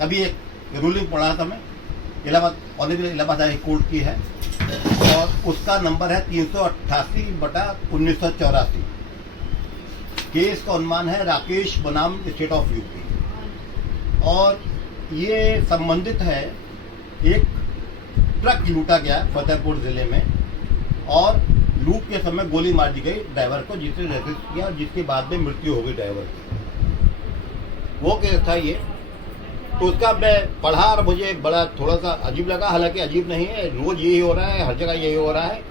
अभी एक रूलिंग पढ़ा था मैं, Allahabad honourable Allahabad high court की है और उसका नंबर है 388/1984। केस का अनुमान है राकेश बनाम स्टेट ऑफ यूपी और ये संबंधित है एक ट्रक लूटा गया फतेहपुर जिले में और लूट के समय गोली मार दी गई ड्राइवर को, जिसने रेसिस्ट किया और जिसके बाद में मृत्यु हो गई ड्राइवर की। वो केस था ये। तो उसका मैं पढ़ा और मुझे बड़ा थोड़ा सा अजीब लगा, हालांकि अजीब नहीं है, रोज यही हो रहा है, हर जगह यही हो रहा है।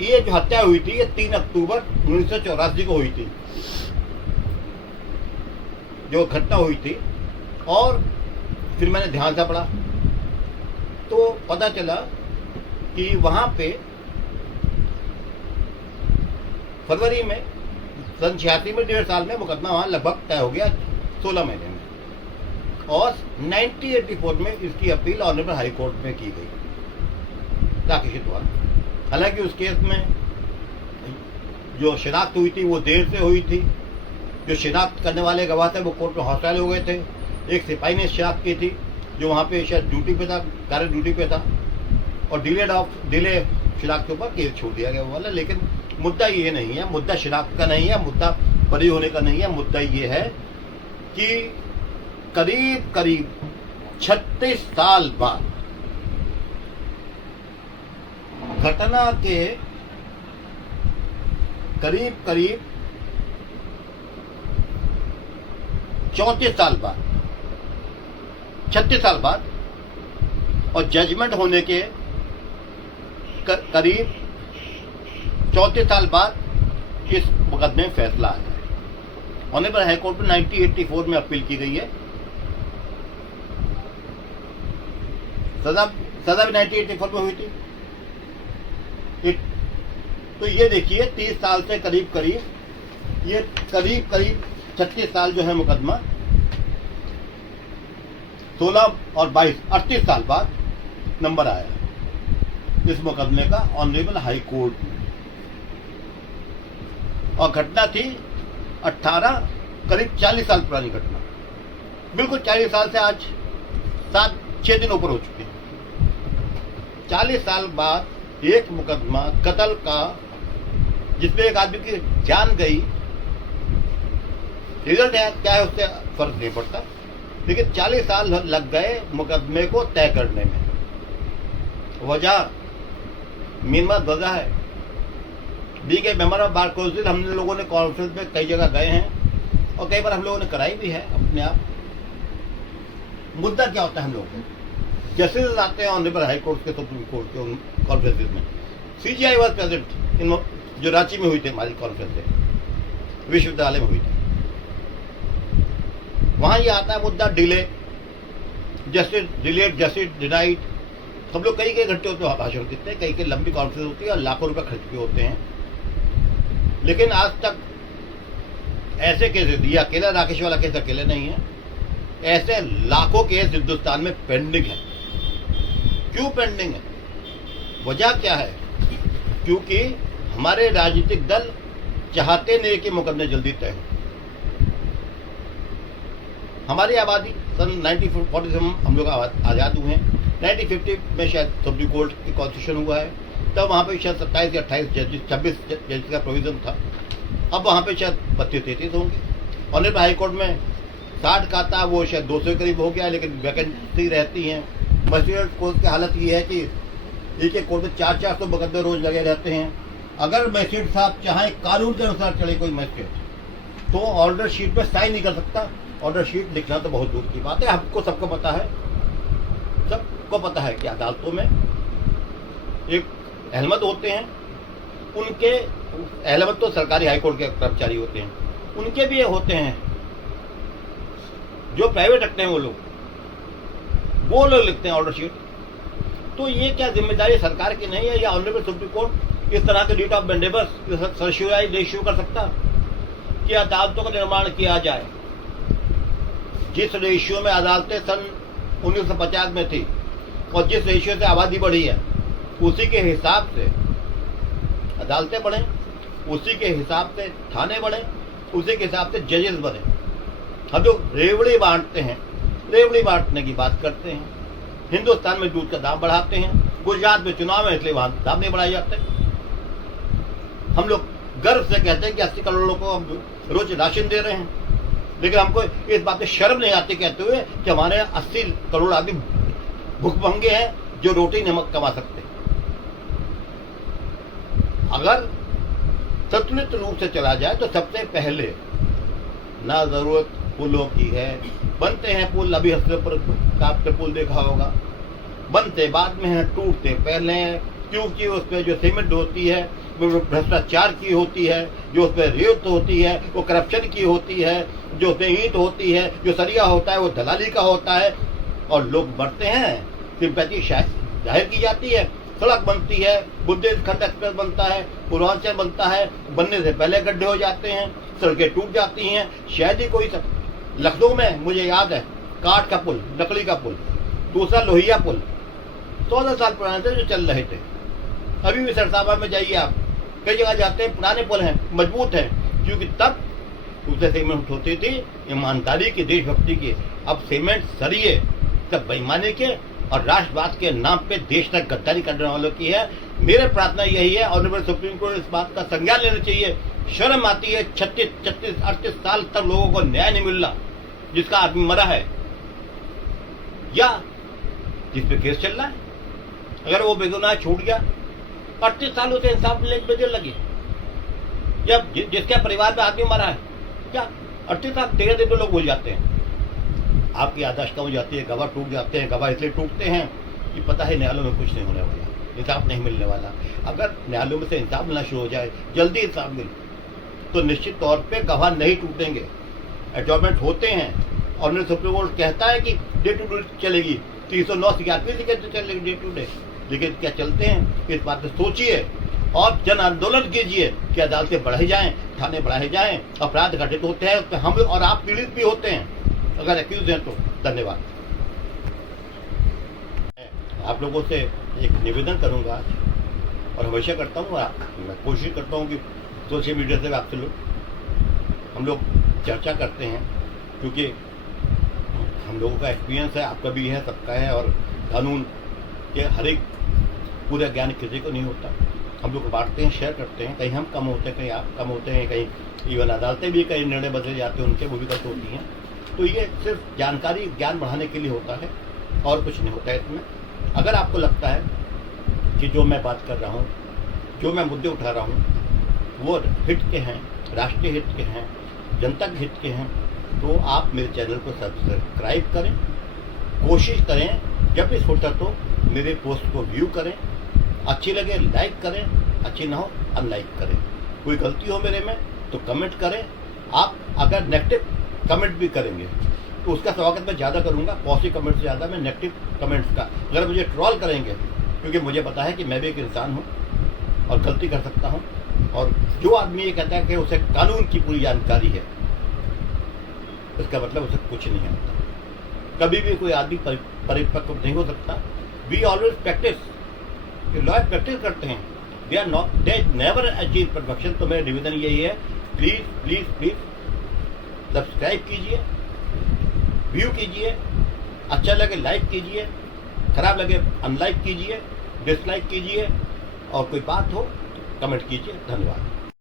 ये जो हत्या हुई थी ये 3 अक्टूबर 1984 को हुई थी, जो घटना हुई थी। और फिर मैंने ध्यान से पढ़ा तो पता चला कि वहां पे फरवरी में सन 86 में 1.5 साल में मुकदमा वहां लगभग तय हो गया 16 महीने में, और 1984 में इसकी अपील ऑनरेबल हाई कोर्ट में की गई राकेश द्वारा। हालांकि उस केस में जो शिनाख्त हुई थी वो देर से हुई थी, जो शिनाख्त करने वाले गवाह थे वो कोर्ट में हॉस्टाइल हो गए थे। एक सिपाही ने शिनाख्त की थी जो वहाँ पे शायद ड्यूटी पे था, कार्य ड्यूटी पे था, और डिले शिनाख्त के ऊपर केस छोड़ दिया गया वो वाला। लेकिन मुद्दा ये नहीं है, मुद्दा शिनाख्त का नहीं है, मुद्दा बरी होने का नहीं है, मुद्दा ये है कि करीब करीब 36 साल बाद घटना के करीब करीब 34 साल बाद, 36 साल बाद और जजमेंट होने के करीब 34 साल बाद इस मुकदमे में फैसला आया है। ऑनरेबल हाई कोर्ट में 1984 में अपील की गई है। सजा भी 1984 में हुई थी। तो ये देखिए 30 साल से करीब करीब 36 साल जो है मुकदमा 16 और 22 38 साल बाद नंबर आया इस मुकदमे का ऑनरेबल हाई कोर्ट में। और घटना थी 18 करीब 40 साल पुरानी घटना, बिल्कुल 40 साल से आज 7-6 दिन ऊपर हो चुके हैं। 40 साल बाद एक मुकदमा कत्ल का जिसमें एक आदमी की जान गई, रिजल्ट क्या है उससे फर्क नहीं पड़ता, लेकिन 40 साल लग गए मुकदमे को तय करने में। वजह मीनमत वजह है being a member of bar council, हम लोगों ने कॉन्फ्रेंस में कई जगह गए हैं और कई बार हम लोगों ने कराई भी है अपने आप। मुद्दा क्या होता है, हम लोगों को जस्टिस आते हैं ऑनरेबल हाई कोर्ट के सुप्रीम कोर्ट के कॉन्फ्रेंसिस में। CGI वॉज प्रेजेंट इन जो रांची में हुई थी हमारी कॉन्फ्रेंस, विश्वविद्यालय में हुई थी। वहां ये आता है मुद्दा delay, justice delayed, justice denied. हम लोग कई घंटे होते हैं भाषण देते हैं, कई लंबी कॉन्फ्रेंस होती है और लाखों रुपए खर्च भी होते हैं। लेकिन आज तक ऐसे केसेस, ये अकेला राकेश वाला केस अकेले नहीं है, ऐसे लाखों केस हिंदुस्तान में पेंडिंग है। क्यों पेंडिंग है, वजह क्या है? क्योंकि हमारे राजनीतिक दल चाहते नहीं कि मुकदमे जल्दी तय हो। हमारी आबादी सन 1940 से हम लोग आज़ाद हुए हैं। 1950 में शायद सुप्रीम कोर्ट की कॉन्स्टिट्यूशन हुआ है, तब वहाँ पे शायद 27 या 28 जजेस, 26 जजेस का प्रोविजन था। अब वहाँ पे शायद 32-33 होंगे। ऑनरेबल हाई कोर्ट में 60 का था, वो शायद 200 के करीब हो गया, लेकिन वैकेंसी रहती हैं। मजिस्ट्रेट कोर्ट की हालत ये है कि एक कोर्ट में 400 मुकदमे रोज लगे रहते हैं। अगर मजिस्ट्रेट साहब चाहे कानून के अनुसार चले कोई मजिस्ट्रेट, तो ऑर्डर शीट में साइन नहीं कर सकता। ऑर्डर शीट लिखना तो बहुत दूर की बात है। हमको सबको पता है, सबको पता है कि अदालतों में एक अहलमद होते हैं, उनके अहलमद तो सरकारी हाई कोर्ट के कर्मचारी होते हैं, उनके भी ये होते हैं जो प्राइवेट रखते हैं, वो लोग लिखते हैं ऑर्डर शीट। तो ये क्या जिम्मेदारी सरकार की नहीं है, या ऑनरेबल सुप्रीम कोर्ट इस तरह के रीट ऑफ बेंडेबस सर्शियोराइज इश्यू कर सकता कि अदालतों का निर्माण किया जाए? जिस रेशियो में अदालतें सन 1950 में थी और जिस रेशियो से आबादी बढ़ी है, उसी के हिसाब से अदालतें बढ़े, उसी के हिसाब से थाने बढ़े, उसी के हिसाब से जजेस बढ़े। हम लोग रेवड़ी बांटते हैं, रेवड़ी बांटने की बात करते हैं। हिंदुस्तान में दूध का दाम बढ़ाते हैं, गुजरात में चुनाव है इसलिए वहां दाम नहीं बढ़ाए जाते। हम लोग गर्व से कहते हैं कि 80 करोड़ लोगों को हम रोज राशन दे रहे हैं, लेकिन हमको इस बात पे शर्म नहीं आती कहते हुए कि हमारे 80 करोड़ आदमी भूखमंगे हैं जो रोटी नमक कमा सकते हैं। अगर संतुलित रूप से चला जाए तो सबसे पहले ना जरूरत पुलों की है, बनते हैं पुल, अभी हस्तेपुर का आपने पुल देखा होगा, बनते बाद में है, टूटते पहले हैं, क्योंकि उसमें जो सीमेंट होती है वो भ्रष्टाचार की होती है, जो उसमें रेत होती है वो करप्शन की होती है, जो उसमें ईंट होती है, जो सरिया होता है वो दलाली का होता है, और लोग मरते हैं, सिंपैथी जाहिर की जाती है। सड़क बनती है, बुंदेलखंड एक्सप्रेस बनता है, पूर्वांचल बनता है, बनने से पहले गड्ढे हो जाते हैं, सड़कें टूट जाती हैं। शायद ही कोई लखनऊ में मुझे याद है काठ का पुल, लकड़ी का पुल, दूसरा लोहिया पुल 14 साल पुराने थे जो चल रहे थे। अभी भी सरसाबा में जाइए आप, कई जगह जाते हैं, पुराने पुल हैं, मजबूत हैं, क्योंकि तब उससे सीमेंट होती थी ईमानदारी की, देशभक्ति की। अब सीमेंट सरिये सब बेईमानी के और राष्ट्रवाद के नाम पे देश तक गद्दारी करने वालों की है। मेरे प्रार्थना यही है, ऑनरेबल सुप्रीम कोर्ट इस बात का संज्ञान लेना चाहिए। शर्म आती है 36-38 साल तक लोगों को न्याय नहीं मिल रहा, जिसका आदमी मरा है या जिस पे केस चल रहा है, अगर वो बेगुनाह छूट गया, 38 साल उसे इंसाफ मिलने की वजह लगी। जब जिसके परिवार में आदमी मरा है, क्या 38 साल 13 दिन तो लोग भूल जाते हैं। आपकी याददाश्त कम हो जाती है, गवाह टूट जाते हैं। गवाह इसलिए टूटते हैं कि पता है न्यायालयों में कुछ नहीं होने वाला, इंसाफ नहीं मिलने वाला। अगर न्यायालयों में से इंसाफ मिलना शुरू हो जाए, जल्दी इंसाफ मिले, तो निश्चित तौर पे गवाह नहीं टूटेंगे। एडजॉर्नमेंट होते हैं और सुप्रीम कोर्ट कहता है कि डे टू डे चलेगी, 309 CRPC से कहते चलेगी डे टू डे, लेकिन क्या चलते हैं? इस बात पर सोचिए और जन आंदोलन कीजिए कि अदालतें बढ़ाई जाएं, थाने बढ़ाए जाएं। अपराध घटित होते हैं तो हम और आप पीड़ित भी होते हैं अगर एक्यूज हैं तो। धन्यवाद। आप लोगों से एक निवेदन करूंगा और हमेशा करता हूँ, मैं कोशिश करता हूँ कि सोशल मीडिया से आपसे हम लोग चर्चा करते हैं, क्योंकि हम लोगों का एक्सपीरियंस है, आपका भी है, सबका है, और कानून के हर एक पूरा ज्ञान किसी को नहीं होता। हम लोग बांटते हैं, शेयर करते हैं, कहीं हम कम होते हैं, कहीं आप कम होते हैं, कहीं इवन अदालतें भी कई निर्णय बदले जाते हैं उनके, वो भी गलत होती हैं। तो ये सिर्फ जानकारी, ज्ञान बढ़ाने के लिए होता है और कुछ नहीं होता है इसमें। अगर आपको लगता है कि जो मैं बात कर रहा हूँ, जो मैं मुद्दे उठा रहा हूँ, वो हित के हैं, राष्ट्रीय हित के हैं, जनता के हित के हैं, तो आप मेरे चैनल को सब्सक्राइब करें, कोशिश करें जब भी फुर्सत हो मेरे पोस्ट को व्यू करें, अच्छी लगे लाइक करें, अच्छी ना हो अनलाइक करें। कोई गलती हो मेरे में तो कमेंट करें। आप अगर नेगेटिव कमेंट भी करेंगे तो उसका स्वागत मैं ज़्यादा करूँगा, पॉजिटिव कमेंट से ज़्यादा मैं नेगेटिव कमेंट्स का। अगर मुझे ट्रोल करेंगे, क्योंकि मुझे पता है कि मैं भी एक इंसान हूँ और गलती कर सकता हूँ, और जो आदमी ये कहता है कि उसे कानून की पूरी जानकारी है, इसका मतलब उसे कुछ नहीं आता। कभी भी कोई आदमी परिपक्व नहीं हो सकता। We always practice, lawyer practice करते हैं, दे नेवर अचीव परफेक्शन। तो मेरा निवेदन यही है, प्लीज़ प्लीज़ प्लीज़ सब्सक्राइब कीजिए, व्यू कीजिए, अच्छा लगे लाइक कीजिए, खराब लगे अनलाइक कीजिए, डिसलाइक कीजिए, और कोई बात हो कमेंट कीजिए। धन्यवाद।